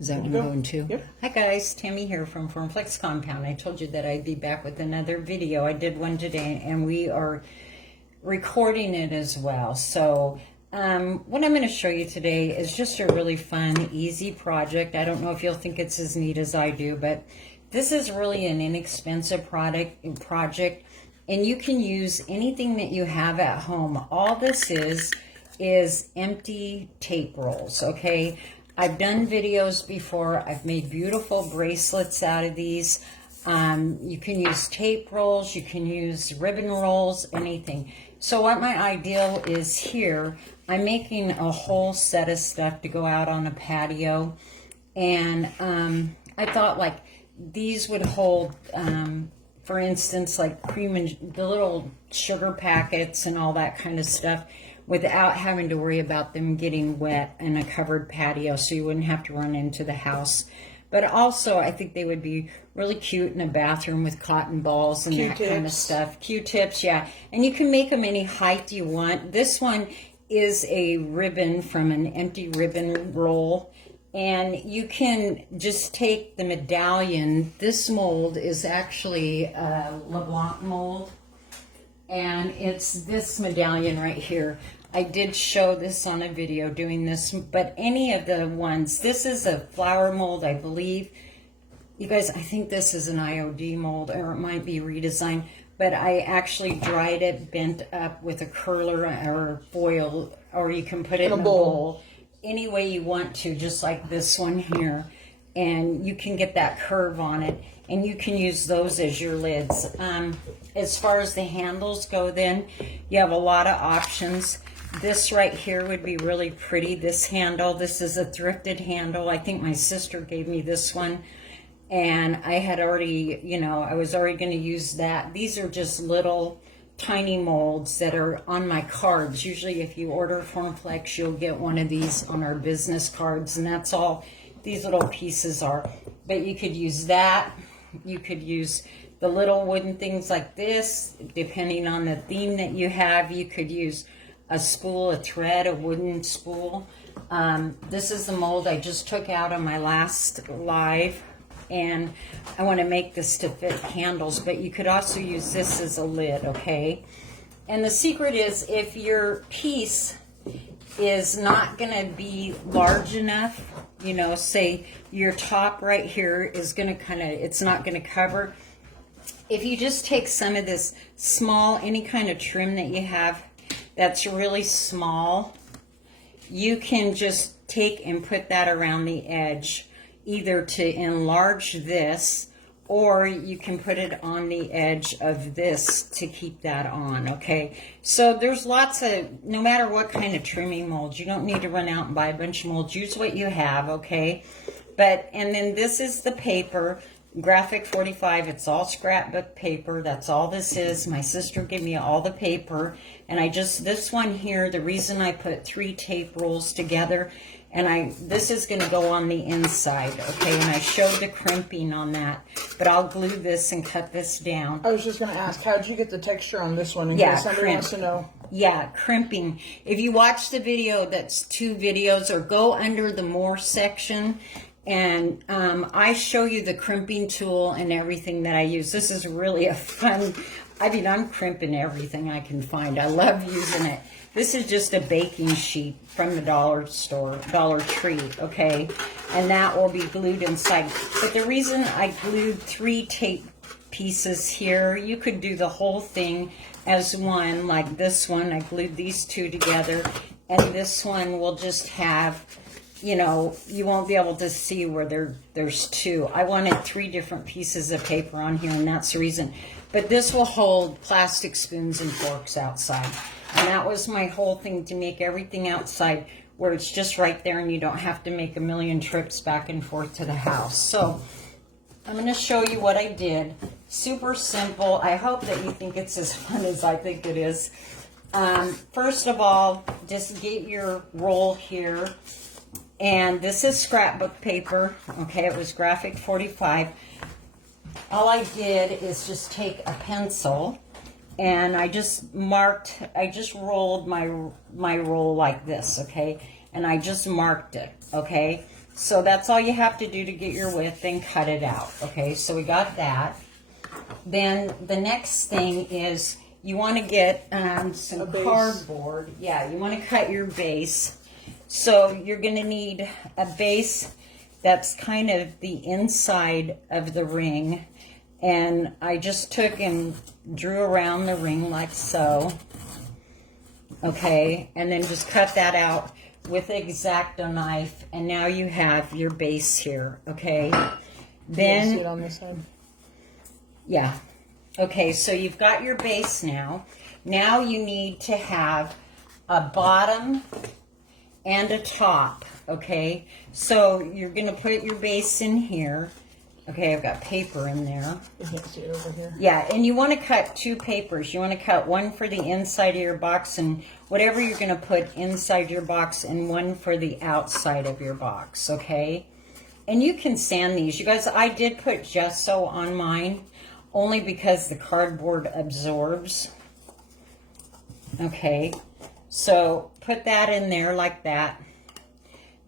Is that what I'm going to? Yep. Hi guys, Tammy here from Formflex Compound. I told you that I'd be back with another video. I did one today and we are recording it as well. So what I'm going to show you today is just a really fun, easy project. I don't know if you'll think it's as neat as I do, but this is really an inexpensive project, and you can use anything that you have at home. All this is empty tape rolls, okay? I've done videos before. I've made beautiful bracelets out of these. You can use tape rolls, you can use ribbon rolls, anything. So what my ideal is here, I'm making a whole set of stuff to go out on a patio. And I thought like these would hold, for instance, like cream and the little sugar packets and all that kind of stuff, without having to worry about them getting wet in a covered patio, so you wouldn't have to run into the house. But also, I think they would be really cute in a bathroom with cotton balls and that kind of stuff. Q-tips, yeah. And you can make them any height you want. This one is a ribbon from an empty ribbon roll. And you can just take the medallion. This mold is actually a LeBlanc mold. And it's this medallion right here. I did show this on a video doing this, but any of the ones, this is a flower mold, I believe. You guys, I think this is an IOD mold, or it might be redesigned, but I actually dried it, bent up with a curler or foil, or you can put it in a bowl. Any way you want to, just like this one here. And you can get that curve on it, and you can use those as your lids. As far as the handles go, then you have a lot of options. This right here would be really pretty, this handle. This is a thrifted handle. I think my sister gave me this one, and I had already, you know, I was already going to use that. These are just little tiny molds that are on my cards. Usually if you order Formflex, you'll get one of these on our business cards, and that's all these little pieces are. But you could use that. You could use the little wooden things like this, depending on the theme that you have. You could use a spool, a thread, a wooden spool. This is the mold I just took out on my last live, and I want to make this to fit handles, but you could also use this as a lid, okay? And the secret is, if your piece is not going to be large enough, you know, say your top right here is going to kind of, it's not going to cover. If you just take some of this small, any kind of trim that you have that's really small, you can just take and put that around the edge, either to enlarge this, or you can put it on the edge of this to keep that on, okay? So there's lots of, no matter what kind of trimming molds, you don't need to run out and buy a bunch of molds. Use what you have, okay? But, and then this is the paper, Graphic 45. It's all scrapbook paper. That's all this is. My sister gave me all the paper, and I just, this one here, the reason I put 3 tape rolls together, and this is going to go on the inside, okay? And I showed the crimping on that, but I'll glue this and cut this down. I was just going to ask, how did you get the texture on this one in case somebody wants to know? Yeah, crimping. If you watch the video, that's 2 videos, or go under the more section, and I show you the crimping tool and everything that I use. This is really a fun, I mean, I'm crimping everything I can find. I love using it. This is just a baking sheet from the dollar store, Dollar Tree, okay? And that will be glued inside. But the reason I glued 3 tape pieces here, you could do the whole thing as one, like this one. I glued these 2 together, and this one will just have, you know, you won't be able to see where there's 2. I wanted 3 different pieces of paper on here, and that's the reason. But this will hold plastic spoons and forks outside. And that was my whole thing, to make everything outside where it's just right there and you don't have to make a million trips back and forth to the house. So I'm going to show you what I did. Super simple. I hope that you think it's as fun as I think it is. First of all, just get your roll here. And this is scrapbook paper. Okay, it was Graphic 45. All I did is just take a pencil, and I just rolled my roll like this, okay? And I just marked it, okay? So that's all you have to do to get your width and cut it out. Okay, so we got that. Then the next thing is you want to get some cardboard. Yeah, you want to cut your base. So you're going to need a base that's kind of the inside of the ring. And I just took and drew around the ring like so. Okay, and then just cut that out with the X-Acto knife. And now you have your base here. Okay, then you see it on this side. Yeah. Okay, so you've got your base now. Now you need to have a bottom and a top, okay? So you're going to put your base in here. Okay, I've got paper in there. You can't see it over here. Yeah, and you want to cut two papers. You want to cut one for the inside of your box and whatever you're going to put inside your box, and one for the outside of your box, okay? And you can sand these. You guys, I did put gesso on mine only because the cardboard absorbs. Okay, so put that in there like that.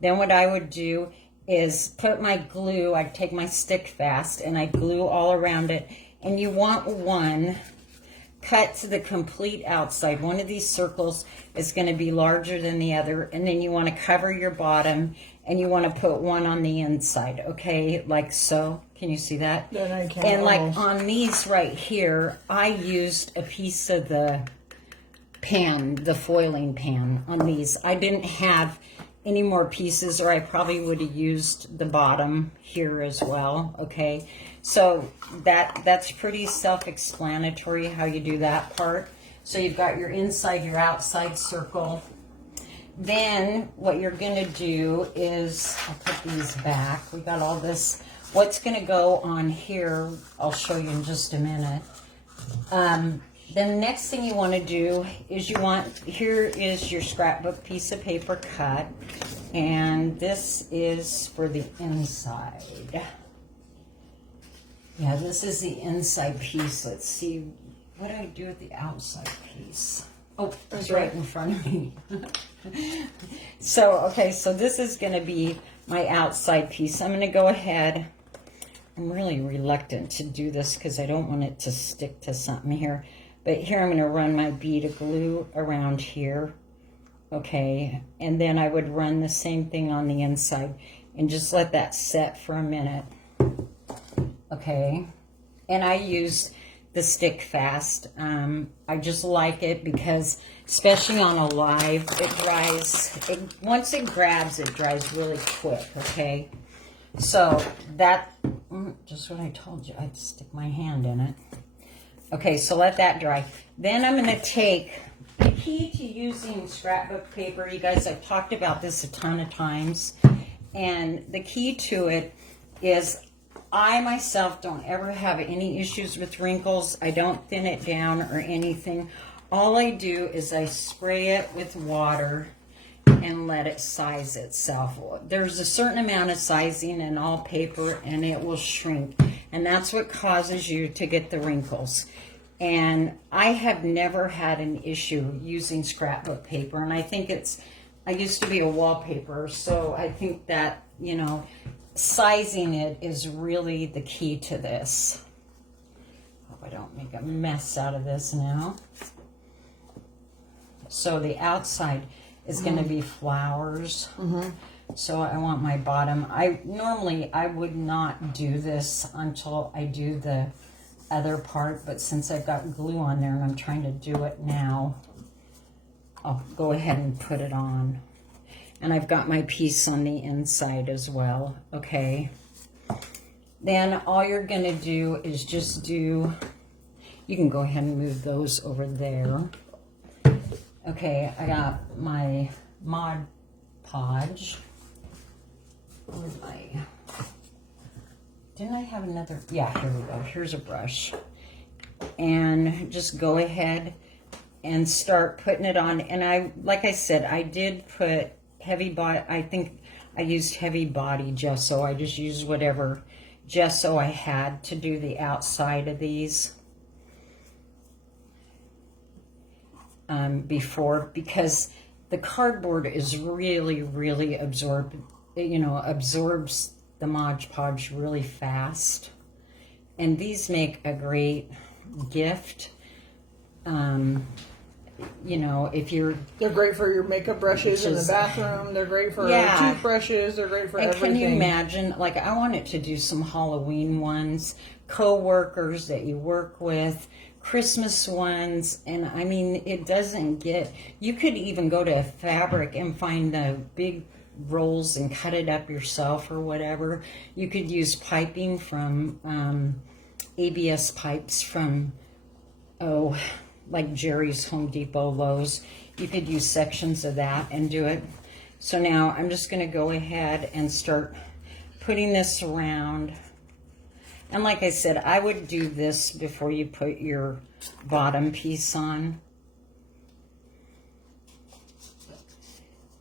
Then what I would do is put my glue, I'd take my stick fast and I'd glue all around it. And you want one cut to the complete outside. One of these circles is going to be larger than the other. And then you want to cover your bottom and you want to put one on the inside, okay, like so. Can you see that? Yeah, I can. And like on these right here, I used a piece of the pan, the foiling pan on these. I didn't have any more pieces, or I probably would have used the bottom here as well, okay? So that's pretty self-explanatory how you do that part. So you've got your inside, your outside circle. Then what you're going to do is, I'll put these back. We got all this. What's going to go on here, I'll show you in just a minute. The next thing you want to do is here is your scrapbook piece of paper cut. And this is for the inside. Yeah, this is the inside piece. Let's see, what do I do with the outside piece? Oh, it's right in front of me. So, okay, so this is going to be my outside piece. I'm going to go ahead. I'm really reluctant to do this because I don't want it to stick to something here. But here I'm going to run my bead of glue around here. Okay, and then I would run the same thing on the inside and just let that set for a minute. Okay, and I use the stick fast. I just like it because, especially on a live, it dries. Once it grabs, it dries really quick. Okay, so that just what I told you. I'd stick my hand in it. Okay, so let that dry. Then I'm going to take the key to using scrapbook paper. You guys, I've talked about this a ton of times, and the key to it is, I myself don't ever have any issues with wrinkles. I don't thin it down or anything. All I do is I spray it with water and let it size itself. There's a certain amount of sizing in all paper and it will shrink. And that's what causes you to get the wrinkles. And I have never had an issue using scrapbook paper. And I think I used to be a wallpaper, so I think that, sizing it is really the key to this. Hope I don't make a mess out of this now. So the outside is going to be flowers. So I want my bottom. Normally I would not do this until I do the other part, but since I've got glue on there and I'm trying to do it now, I'll go ahead and put it on. And I've got my piece on the inside as well, okay? Then all you're going to do is just you can go ahead and move those over there. Okay, I got my Mod Podge. Didn't I have another? Yeah, here we go. Here's a brush. And just go ahead and start putting it on. And like I said, I did put heavy body. I think I used heavy body gesso. I just used whatever gesso I had to do the outside of these before, because the cardboard is really, really you know, absorbs the Mod Podge really fast. And these make a great gift. You know, if you're... They're great for your makeup brushes in the bathroom. They're great for toothbrushes. They're great for everything. Can you imagine, like, I wanted to do some Halloween ones, co-workers that you work with, Christmas ones, and I mean, it doesn't get... You could even go to a fabric and find the big rolls and cut it up yourself or whatever. You could use piping from ABS pipes from, like Jerry's, Home Depot, Lowe's. You could use sections of that and do it. So now I'm just going to go ahead and start putting this around. And like I said, I would do this before you put your bottom piece on.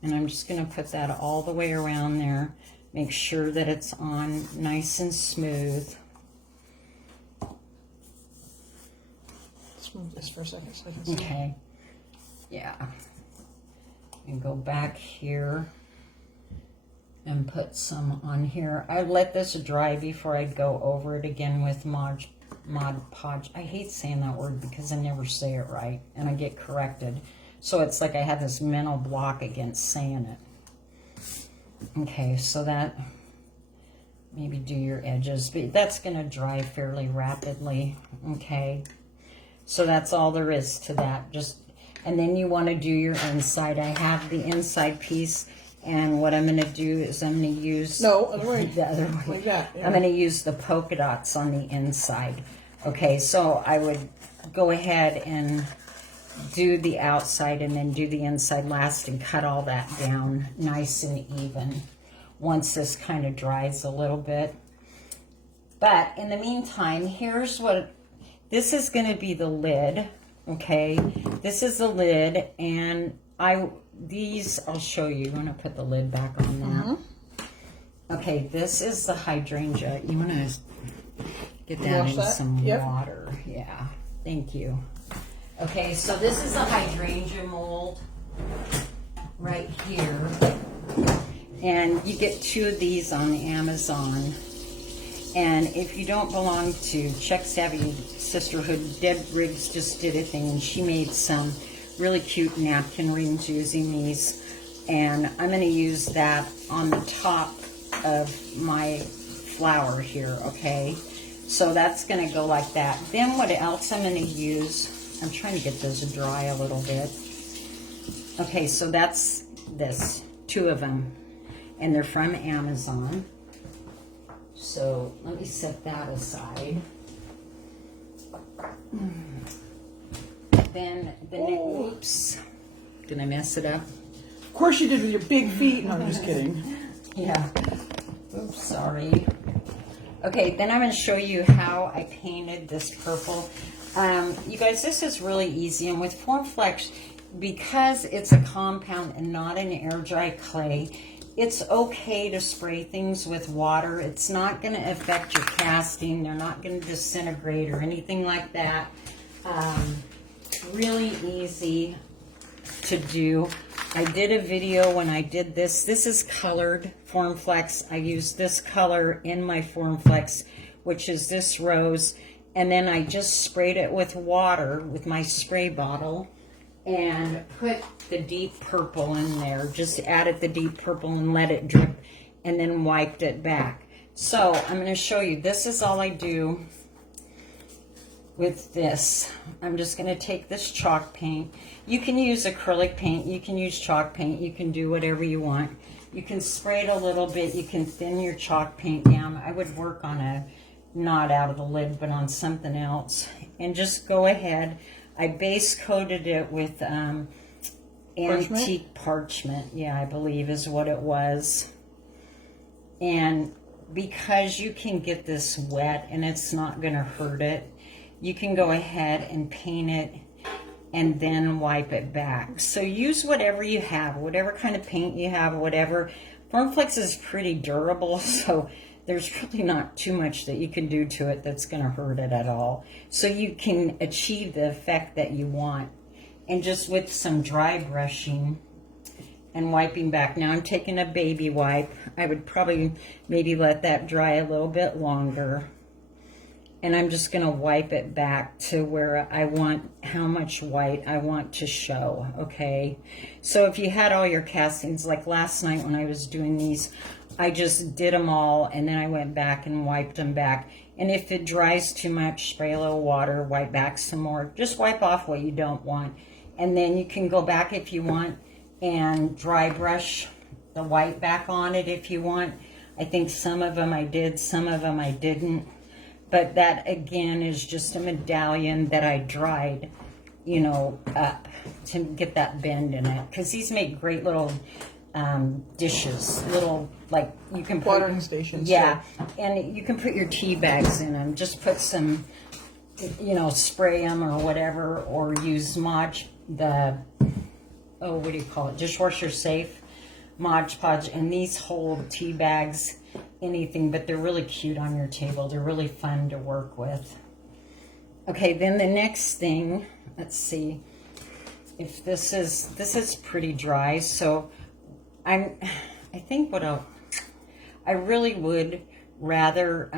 And I'm just going to put that all the way around there. Make sure that it's on nice and smooth. Move this for a second so I can see. Okay. Yeah. And go back here and put some on here. I let this dry before I go over it again with Mod Podge. I hate saying that word because I never say it right and I get corrected. So it's like I have this mental block against saying it. Okay, so that, maybe do your edges, but that's going to dry fairly rapidly. Okay. So that's all there is to that. Just, and then you want to do your inside. I have the inside piece, and what I'm going to do is I'm going to use the other way. Like that. Yeah. I'm going to use the polka dots on the inside. Okay, so I would go ahead and do the outside and then do the inside last and cut all that down nice and even once this kind of dries a little bit. But in the meantime, here's what... This is going to be the lid, okay? This is the lid, and I'll show you. I'm going to put the lid back on that. Okay, this is the hydrangea. You want to get that in some water. Yeah, thank you. Okay, so this is the hydrangea mold right here. And you get 2 of these on Amazon. And if you don't belong to Czech Savvy Sisterhood, Deb Riggs just did a thing, and she made some really cute napkin rings using these. And I'm going to use that on the top of my flower here, okay? So that's going to go like that. Then what else I'm going to use, I'm trying to get those to dry a little bit. Okay, so that's this, 2 of them. And they're from Amazon. So let me set that aside. Then oops, did I mess it up? Of course you did with your big feet. No, I'm just kidding. Yeah. Oops, sorry. Okay, then I'm going to show you how I painted this purple. You guys, this is really easy, and with Formflex, because it's a compound and not an air dry clay, it's okay to spray things with water. It's not going to affect your casting. They're not going to disintegrate or anything like that. Really easy to do. I did a video when I did this. This is colored Formflex. I used this color in my Formflex, which is this rose. And then I just sprayed it with water with my spray bottle and put the deep purple in there. Just added the deep purple and let it drip and then wiped it back. So I'm going to show you. This is all I do with this. I'm just going to take this chalk paint. You can use acrylic paint. You can use chalk paint. You can do whatever you want. You can spray it a little bit. You can thin your chalk paint down. I would work on a, not out of the lid, but on something else. And just go ahead. I base coated it with antique parchment. Yeah, I believe is what it was. And because you can get this wet and it's not going to hurt it, you can go ahead and paint it and then wipe it back. So use whatever you have, whatever kind of paint you have, whatever. Formflex is pretty durable, so there's really not too much that you can do to it that's going to hurt it at all. So you can achieve the effect that you want. And just with some dry brushing, and wiping back. Now I'm taking a baby wipe. I would probably maybe let that dry a little bit longer. And I'm just going to wipe it back to where I want, how much white I want to show, okay? So if you had all your castings, like last night when I was doing these, I just did them all, and then I went back and wiped them back. And if it dries too much, spray a little water, wipe back some more. Just wipe off what you don't want. And then you can go back if you want and dry brush the white back on it if you want. I think some of them I did, some of them I didn't. But that, again, is just a medallion that I dried, you know, up to get that bend in it. Because these make great little dishes, little, like, you can put... Watering stations. Yeah, and you can put your tea bags in them. Just put some, you know, spray them or whatever, or use Mod, what do you call it? Dishwasher Safe Mod Podge. And these hold tea bags, anything, but they're really cute on your table. They're really fun to work with. Okay, then the next thing, let's see if this is pretty dry. So I think I really would rather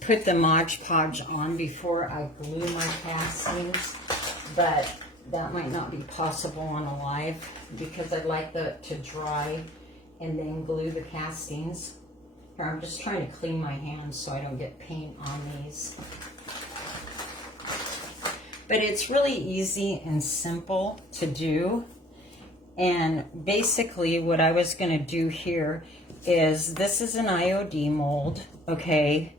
put the Mod Podge on before I glue my castings, but that might not be possible on a live because I'd like to dry and then glue the castings. Here, I'm just trying to clean my hands so I don't get paint on these. But it's really easy and simple to do. And basically what I was going to do here is, this is an IOD mold, okay?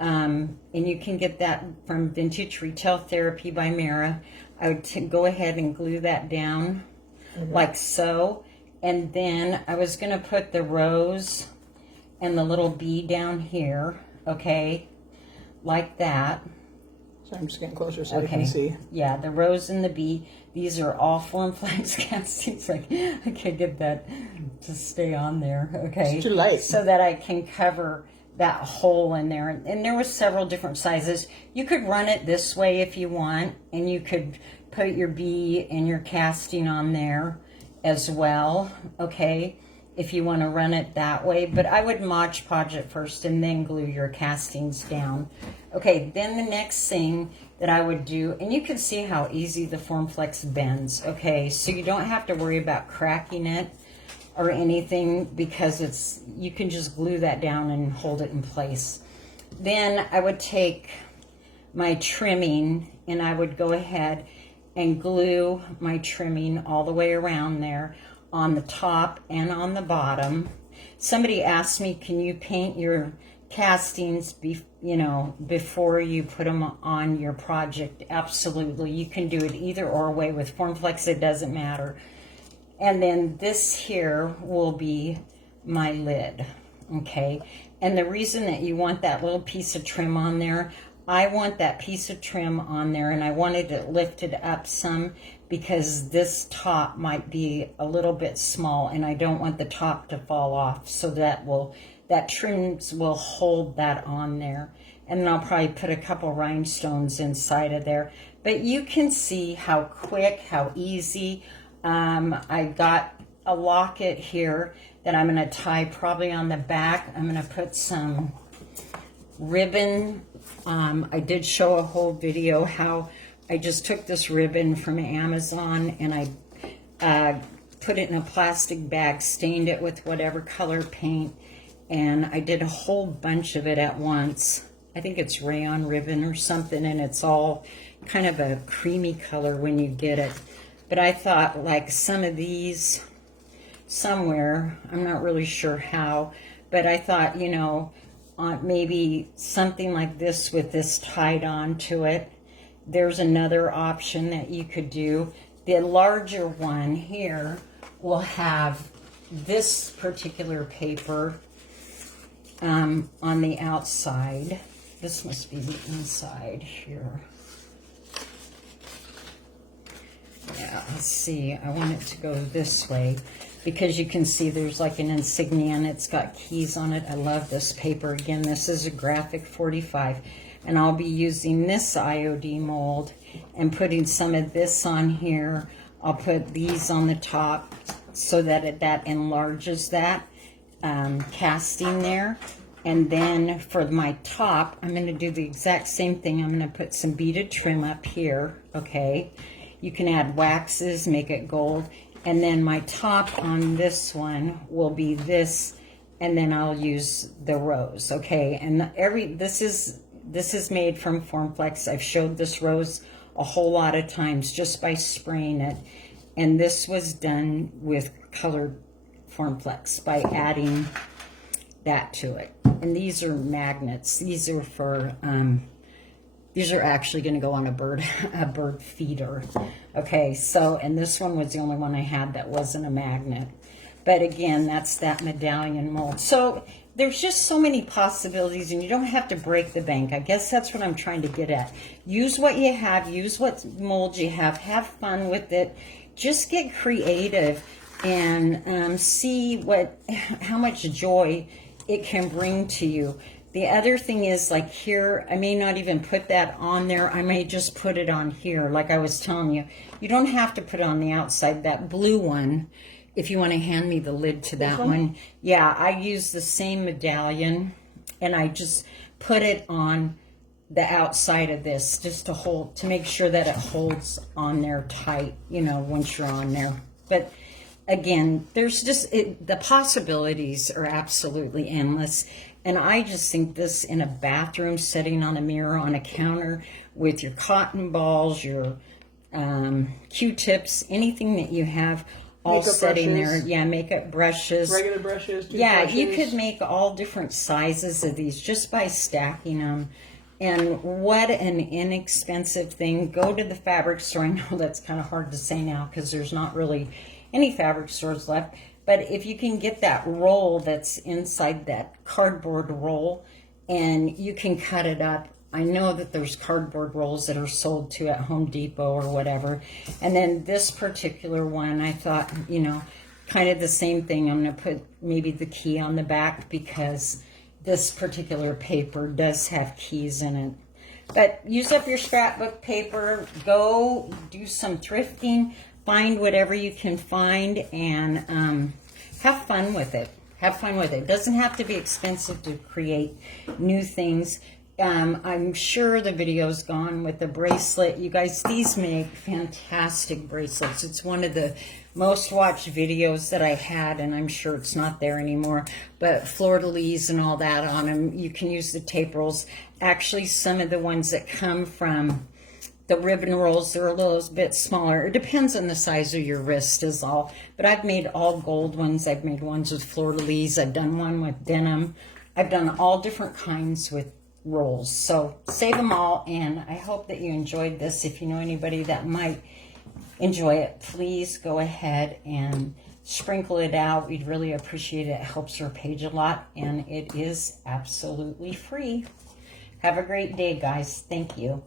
And you can get that from Vintage Retail Therapy by Mara. I would go ahead and glue that down like so. And then I was going to put the rose and the little bee down here, okay, like that. So I'm just getting closer so I can see. Yeah, the rose and the bee. These are all Formflex castings. Like, I can't get that to stay on there, okay? It's too light. So that I can cover that hole in there. And there were several different sizes. You could run it this way if you want, and you could put your bee and your casting on there as well, okay, if you want to run it that way. But I would Mod Podge it first and then glue your castings down. Okay, then the next thing that I would do, and you can see how easy the Formflex bends, okay, so you don't have to worry about cracking it or anything because you can just glue that down and hold it in place. Then I would take my trimming and I would go ahead and glue my trimming all the way around there on the top and on the bottom. Somebody asked me, can you paint your castings before you put them on your project? Absolutely. You can do it either or way. With Formflex, it doesn't matter. And then this here will be my lid, okay? And the reason that you want that little piece of trim on there, I want that piece of trim on there, and I wanted it lifted up some because this top might be a little bit small, and I don't want the top to fall off, so that trims will hold that on there. And then I'll probably put a couple rhinestones inside of there. But you can see how quick, how easy. I got a locket here that I'm going to tie probably on the back. I'm going to put some ribbon. I did show a whole video how I just took this ribbon from Amazon and I put it in a plastic bag, stained it with whatever color paint, and I did a whole bunch of it at once. I think it's rayon ribbon or something, and it's all kind of a creamy color when you get it. But I thought, like, some of these somewhere, I'm not really sure how, but I thought, maybe something like this with this tied on to it. There's another option that you could do. The larger one here will have this particular paper on the outside. This must be the inside here. Yeah, let's see. I want it to go this way because you can see there's like an insignia and it's got keys on it. I love this paper. Again, this is a Graphic 45, and I'll be using this IOD mold and putting some of this on here. I'll put these on the top so that that enlarges that casting there. And then for my top, I'm going to do the exact same thing. I'm going to put some beaded trim up here, okay? You can add waxes, make it gold. And then my top on this one will be this, and then I'll use the rose, okay? And this is made from Formflex. I've showed this rose a whole lot of times just by spraying it. And this was done with colored Formflex by adding that to it. And these are magnets. These are for these are actually going to go on a bird feeder. Okay, so, and this one was the only one I had that wasn't a magnet. But again, that's that medallion mold. So there's just so many possibilities, and you don't have to break the bank. I guess that's what I'm trying to get at. Use what you have, use what mold you have fun with it. Just get creative and see how much joy it can bring to you. The other thing is, like here, I may not even put that on there. I may just put it on here, like I was telling you. You don't have to put it on the outside. That blue one, if you want to hand me the lid to that one. Yeah, I use the same medallion, and I just put it on the outside of this just to make sure that it holds on there tight, you know, once you're on there. But again, there's just, the possibilities are absolutely endless. And I just think this in a bathroom, sitting on a mirror on a counter with your cotton balls, your Q-tips, anything that you have all makeup sitting brushes. there. Yeah, makeup brushes. Regular brushes, yeah, brushes. You could make all different sizes of these just by stacking them. And what an inexpensive thing. Go to the fabric store. I know that's kind of hard to say now because there's not really any fabric stores left. But if you can get that roll that's inside that cardboard roll, and you can cut it up. I know that there's cardboard rolls that are sold to at Home Depot or whatever. And then this particular one, I thought, you know, kind of the same thing. I'm going to put maybe the key on the back because this particular paper does have keys in it. But use up your scrapbook paper. Go do some thrifting. Find whatever you can find and have fun with it. Have fun with it. It doesn't have to be expensive to create new things. I'm sure the video's gone with the bracelet. You guys, these make fantastic bracelets. It's one of the most watched videos that I had, and I'm sure it's not there anymore. But fleur-de-lis and all that on them. You can use the tape rolls. Actually, some of the ones that come from the ribbon rolls, they're a little bit smaller. It depends on the size of your wrist is all. But I've made all gold ones. I've made ones with fleur-de-lis. I've done one with denim. I've done all different kinds with rolls. So save them all, and I hope that you enjoyed this. If you know anybody that might enjoy it, please go ahead and sprinkle it out. We'd really appreciate it. It helps our page a lot, and it is absolutely free. Have a great day, guys. Thank you.